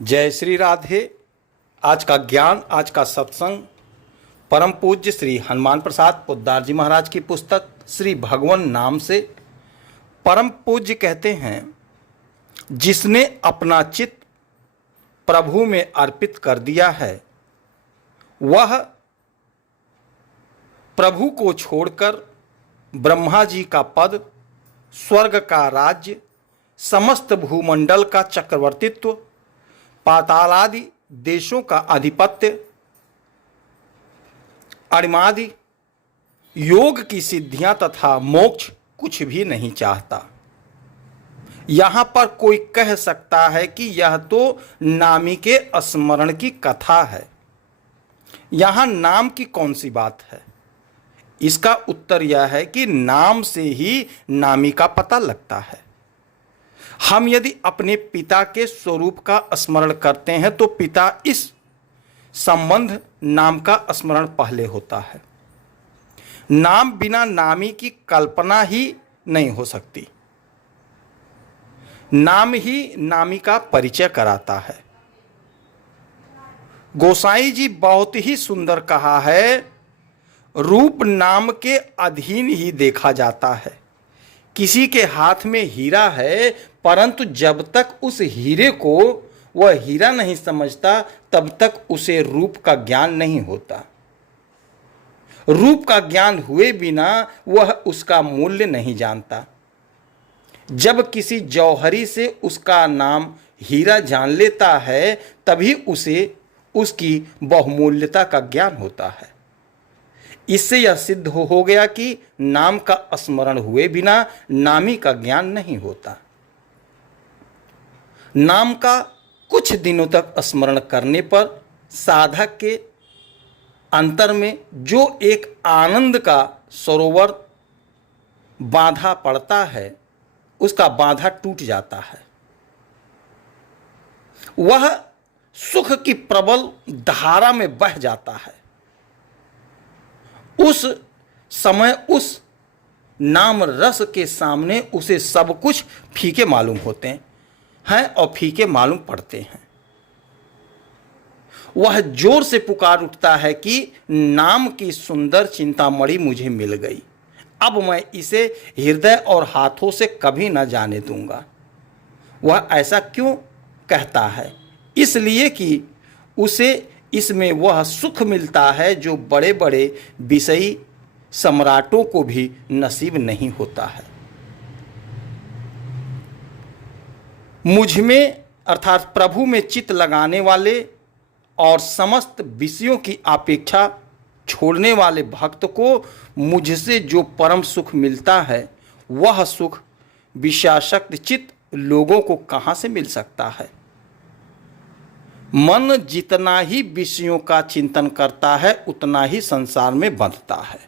जय श्री राधे। आज का ज्ञान, आज का सत्संग परम पूज्य श्री हनुमान प्रसाद पोद्दार जी महाराज की पुस्तक श्री भगवान नाम से। परम पूज्य कहते हैं, जिसने अपना चित्त प्रभु में अर्पित कर दिया है वह प्रभु को छोड़कर ब्रह्मा जी का पद, स्वर्ग का राज्य, समस्त भूमंडल का चक्रवर्तित्व, पातालादि देशों का आधिपत्य, अणिमादि योग की सिद्धियां तथा मोक्ष कुछ भी नहीं चाहता। यहां पर कोई कह सकता है कि यह तो नामी के स्मरण की कथा है, यहां नाम की कौन सी बात है। इसका उत्तर यह है कि नाम से ही नामी का पता लगता है। हम यदि अपने पिता के स्वरूप का स्मरण करते हैं तो पिता इस संबंध नाम का स्मरण पहले होता है। नाम बिना नामी की कल्पना ही नहीं हो सकती। नाम ही नामी का परिचय कराता है। गोसाई जी बहुत ही सुंदर कहा है, रूप नाम के अधीन ही देखा जाता है। किसी के हाथ में हीरा है, परंतु जब तक उस हीरे को वह हीरा नहीं समझता तब तक उसे रूप का ज्ञान नहीं होता। रूप का ज्ञान हुए बिना वह उसका मूल्य नहीं जानता। जब किसी जौहरी से उसका नाम हीरा जान लेता है तभी उसे उसकी बहुमूल्यता का ज्ञान होता है। इससे यह सिद्ध हो गया कि नाम का स्मरण हुए बिना नामी का ज्ञान नहीं होता। नाम का कुछ दिनों तक स्मरण करने पर साधक के अंतर में जो एक आनंद का सरोवर बांधा पड़ता है, उसका बांधा टूट जाता है। वह सुख की प्रबल धारा में बह जाता है। उस समय उस नाम रस के सामने उसे सब कुछ फीके मालूम होते हैं और फीके मालूम पड़ते हैं। वह जोर से पुकार उठता है कि नाम की सुंदर चिंतामणि मुझे मिल गई, अब मैं इसे हृदय और हाथों से कभी न जाने दूंगा। वह ऐसा क्यों कहता है? इसलिए कि उसे इसमें वह सुख मिलता है जो बड़े बड़े विषयी सम्राटों को भी नसीब नहीं होता है। मुझ में अर्थात प्रभु में चित्त लगाने वाले और समस्त विषयों की अपेक्षा छोड़ने वाले भक्त को मुझसे जो परम सुख मिलता है वह सुख विषयासक्त चित्त लोगों को कहाँ से मिल सकता है। मन जितना ही विषयों का चिंतन करता है उतना ही संसार में बंधता है।